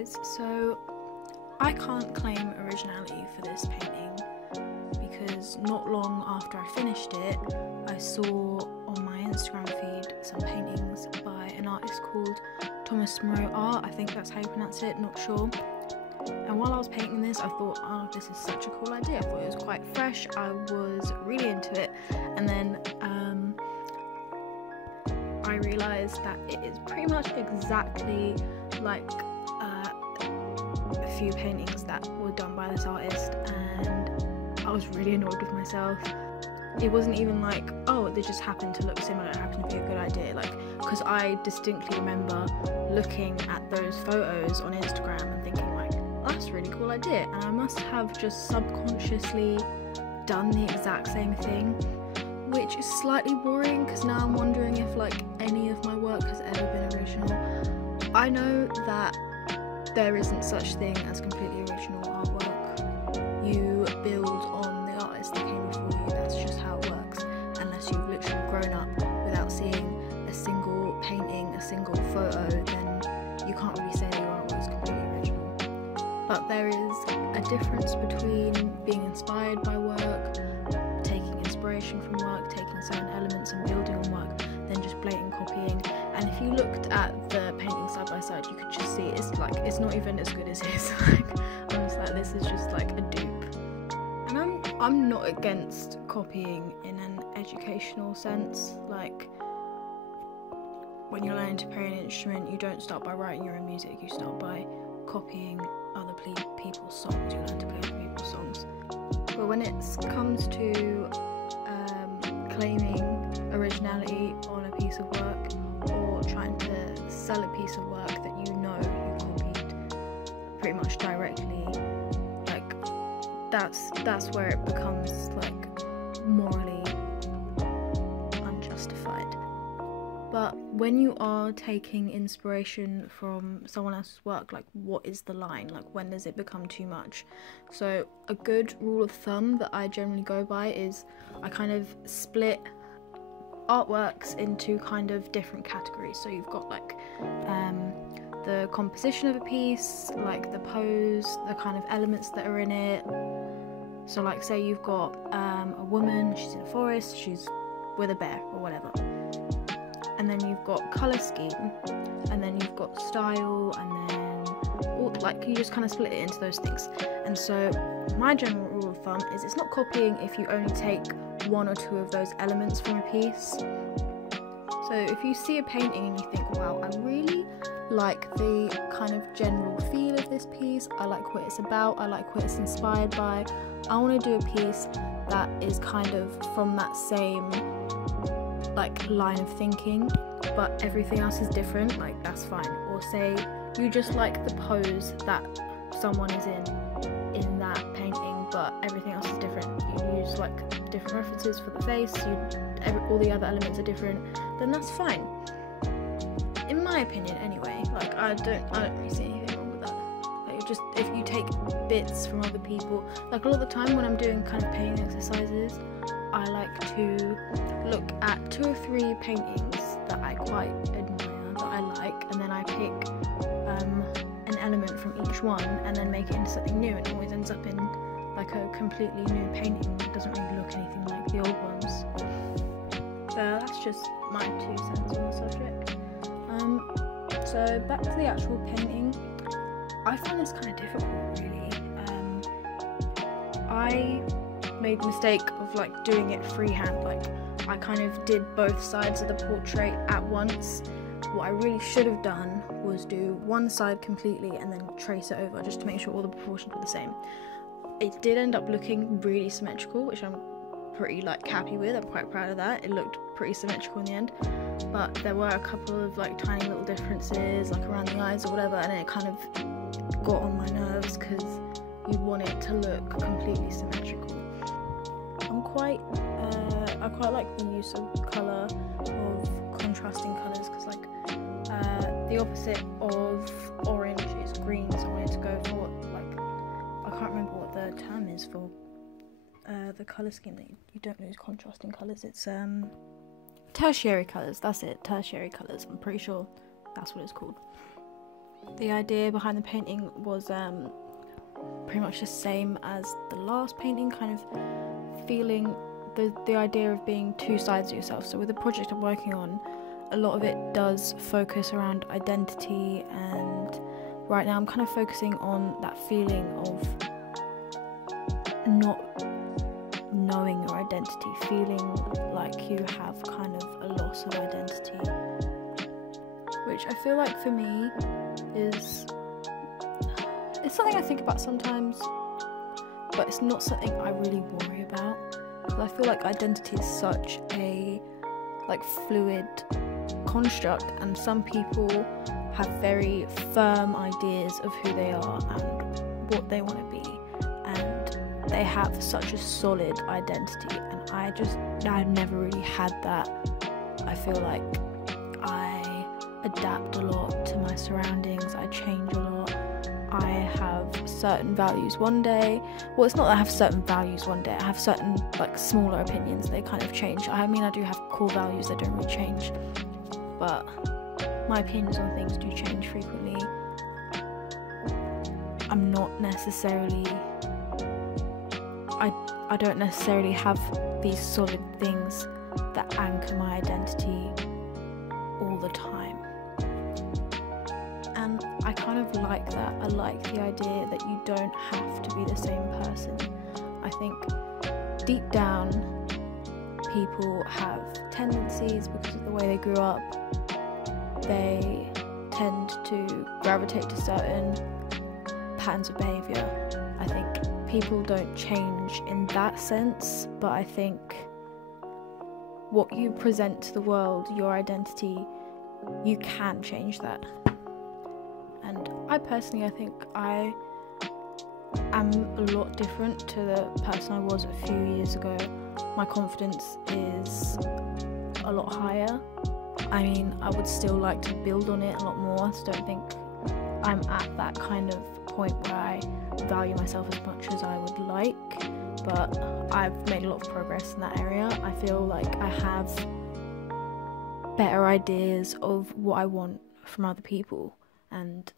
guys, so I can't claim originality for this painting because not long after I finished it, I saw on my Instagram feed some paintings by an artist called Thomas Moreau Art. I think that's how you pronounce it, not sure. And while I was painting this, I thought, oh, this is such a cool idea. I thought it was quite fresh. I was really into it. And then I realised that it is pretty much exactly like a few paintings that were done by this artist, and I was really annoyed with myself. It wasn't even like, oh, they just happened to look similar, it happened to be a good idea, like, because I distinctly remember looking at those photos on Instagram and thinking like, oh, that's a really cool idea, and I must have just subconsciously done the exact same thing, which is slightly boring because now I'm wondering if like any of my work has ever been original. I know that there isn't such thing as completely original artwork. You build on the artist that came before you, that's just how it works, unless you've literally grown up without seeing a single painting, a single photo, then you can't really say that your artwork is completely original. But there is a difference between being inspired by work, taking inspiration from work, taking certain elements and building on work, than just blatant copying. And if you looked at the painting side by side, you could just see it's like, it's not even as good as his. Like, I'm just like, this is just like a dupe. And I'm not against copying in an educational sense. Like, when you're learning to play an instrument, you don't start by writing your own music, you start by copying other people's songs, you learn to play other people's songs. But when it comes to claiming originality on a piece of work, or trying to sell a piece of work that you know you copied pretty much directly, like, that's where it becomes like morally unjustified. But when you are taking inspiration from someone else's work, like, what is the line? Like, when does it become too much? So a good rule of thumb that I generally go by is I kind of split artworks into kind of different categories. So you've got like the composition of a piece, like the pose, the kind of elements that are in it. So like, say you've got a woman, she's in a forest, she's with a bear or whatever. And then you've got colour scheme, and then you've got style, and then all, like, you just kind of split it into those things. And so my general rule of thumb is it's not copying if you only take one or two of those elements from a piece. So if you see a painting and you think, wow, I really like the kind of general feel of this piece, I like what it's about, I like what it's inspired by, I want to do a piece that is kind of from that same like line of thinking, but everything else is different, like, that's fine. Or say you just like the pose that someone is in that painting, but everything else is different. You use like different references for the face, all the other elements are different, then that's fine. In my opinion anyway, like, I don't really see anything wrong with that. Like, just if you take bits from other people, like, a lot of the time when I'm doing kind of painting exercises, I like to look at 2 or 3 paintings that I quite admire, that I like, and then I pick an element from each one and then make it into something new, and it always ends up in like a completely new painting. It doesn't really look anything like the old ones. So that's just my 2 cents on the subject. So back to the actual painting. I find this kind of difficult, really. I made the mistake of like doing it freehand. Like, I kind of did both sides of the portrait at once. What I really should have done was do one side completely and then trace it over, just to make sure all the proportions were the same. It did end up looking really symmetrical, which I'm pretty like happy with. I'm quite proud of that. It looked pretty symmetrical in the end, but there were a couple of like tiny little differences, like around the eyes or whatever, and it kind of got on my nerves because you want it to look completely symmetrical. I quite like the use of colour, of contrasting colours, because like the opposite of orange is green, so I wanted to go for, like, I can't remember what the term is for the colour scheme that you don't use contrasting colours. It's tertiary colours, that's it, tertiary colours, I'm pretty sure that's what it's called. The idea behind the painting was pretty much the same as the last painting, kind of feeling the idea of being two sides of yourself. So with the project I'm working on, a lot of it does focus around identity, and right now I'm kind of focusing on that feeling of not knowing your identity, feeling like you have kind of a loss of identity, which I feel like for me is, it's something I think about sometimes, but it's not something I really worry about, because I feel like identity is such a fluid construct, and some people have very firm ideas of who they are and what they want to be, and they have such a solid identity, and I never really had that. I feel like I adapt a lot to my surroundings, I change a lot, I have certain values one day, well, it's not that I have certain values one day, I have certain smaller opinions, they kind of change. I mean, I do have core values that don't really change, but my opinions on things do change frequently. I'm not necessarily, I don't necessarily have these solid things that anchor my identity all the time, and I kind of like that. I like the idea that you don't have to be the same person. I think deep down people have tendencies, because of the way they grew up, they tend to gravitate to certain patterns of behaviour. I think people don't change in that sense, but I think what you present to the world, your identity, you can change that. And I personally, I think I am a lot different to the person I was a few years ago. My confidence is a lot higher. I mean, I would still like to build on it a lot more. I still don't think I'm at that kind of point where I value myself as much as I would like, but I've made a lot of progress in that area. I feel like I have better ideas of what I want from other people and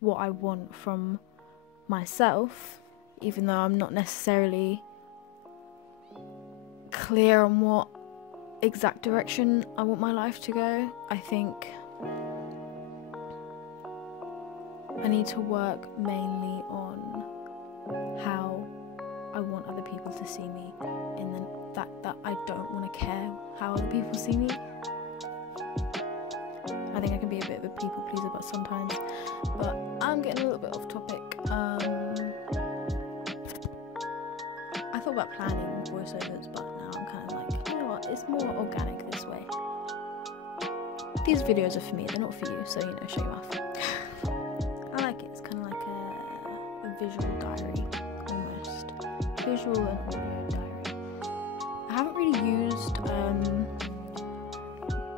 what I want from myself, even though I'm not necessarily clear on what exact direction I want my life to go. I think I need to work mainly on how I want other people to see me, and then that I don't want to care how other people see me. I think I can be a bit of a people pleaser but sometimes, but I'm getting a little bit off topic. I thought about planning voiceovers, but now I'm kind of like, you know what, it's more organic this way. These videos are for me, they're not for you, so you know, shut your mouth. I like it, it's kind of like a visual diary, almost. Visual and audio diary. I haven't really used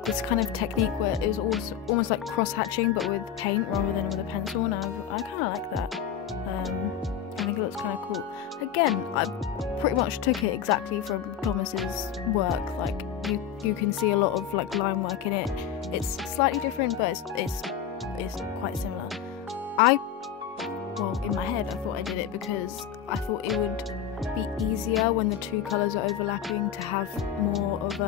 this kind of technique where it was also almost like cross-hatching but with paint rather than with a pencil, and I kind of like that. I think it looks kind of cool. Again, I pretty much took it exactly from Thomas's work. Like you can see a lot of like line work in it. It's slightly different, but it's quite similar. Well, in my head, I thought I did it because I thought it would be easier when the two colours are overlapping to have more of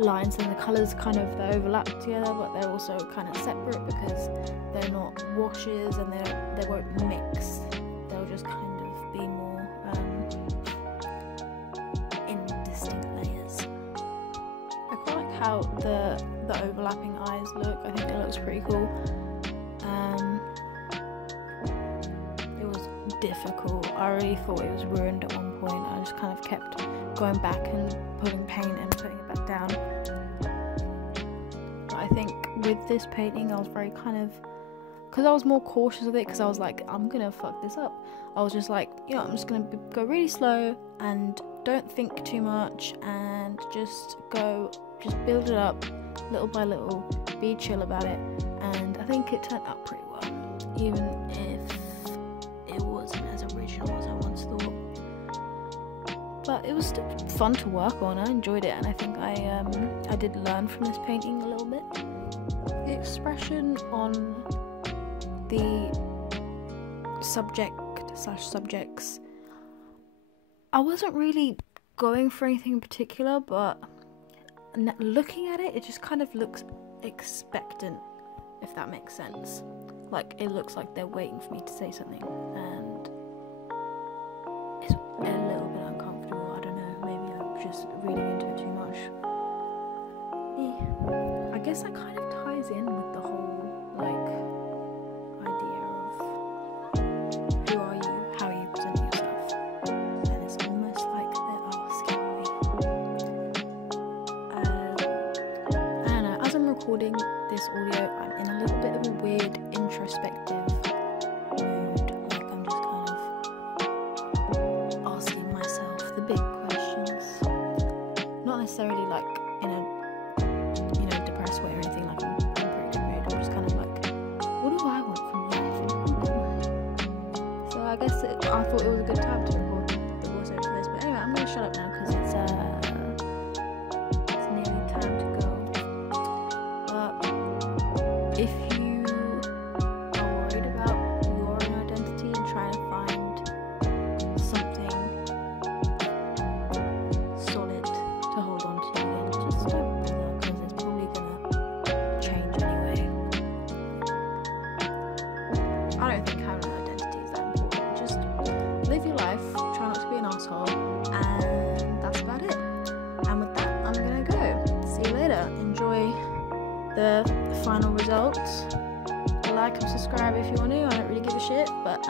lines, and the colours kind of, they overlap together, but they're also kind of separate because they're not washes and they won't mix. They'll just kind of be more in distinct layers. I quite like how the overlapping eyes look. I think it looks pretty cool. It was difficult. I really thought it was ruined at one point. I just kind of kept going back and putting paint and putting it back down. But I think with this painting I was very kind of, because I was more cautious of it, because I was like, I'm gonna fuck this up. I was just like, you know, I'm just gonna go really slow and don't think too much and just build it up little by little, be chill about it, and I think it turned out pretty well, even if it wasn't as original as I once thought. But it was still fun to work on. I enjoyed it, and I think I did learn from this painting a little bit. The expression on the subjects, I wasn't really going for anything in particular, but looking at it, it just kind of looks expectant, if that makes sense. Like, it looks like they're waiting for me to say something, and it's a little bit uncomfortable. I don't know, maybe I'm just reading into it too much. I guess that kind of ties in with the whole, like, idea of who are you, how are you presenting yourself, and it's almost like they're asking me. I don't know, as I'm recording this audio, I'm in a little bit of a weird introspective mood. Like, I'm just kind of asking myself the big questions, not necessarily like in a depressed way or anything. Like, I'm in a pretty good mood. I'm just kind of like, what do I want from life, and who am I? So I guess I thought it was a good time to record the voiceover for this. But anyway, I'm gonna shut up now because it's nearly time to go. But if you are worried about your own identity and trying to find something solid to hold on to, then just don't bother, because it's probably gonna change anyway. I don't think having an identity is that important. Just live your life, try not to be an asshole, and that's about it. And with that, I'm gonna go. See you later. Enjoy the final results. Like and subscribe if you want to. I don't really give a shit, but